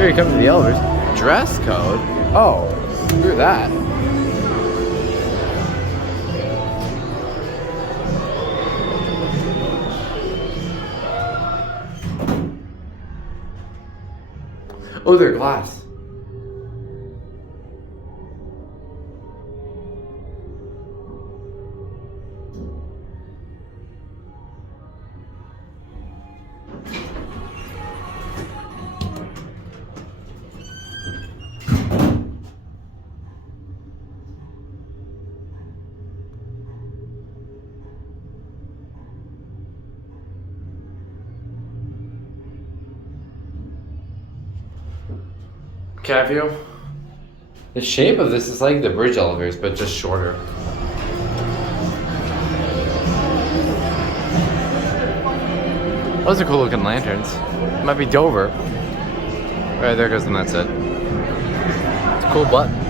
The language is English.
Here you come to the elevators. Dress code? Oh, screw that. Oh, they're glass. Cat view? The shape of this is like the bridge elevators, but just shorter. Those are cool looking lanterns. Might be Dover. Right, there goes the that's it. It's a cool button.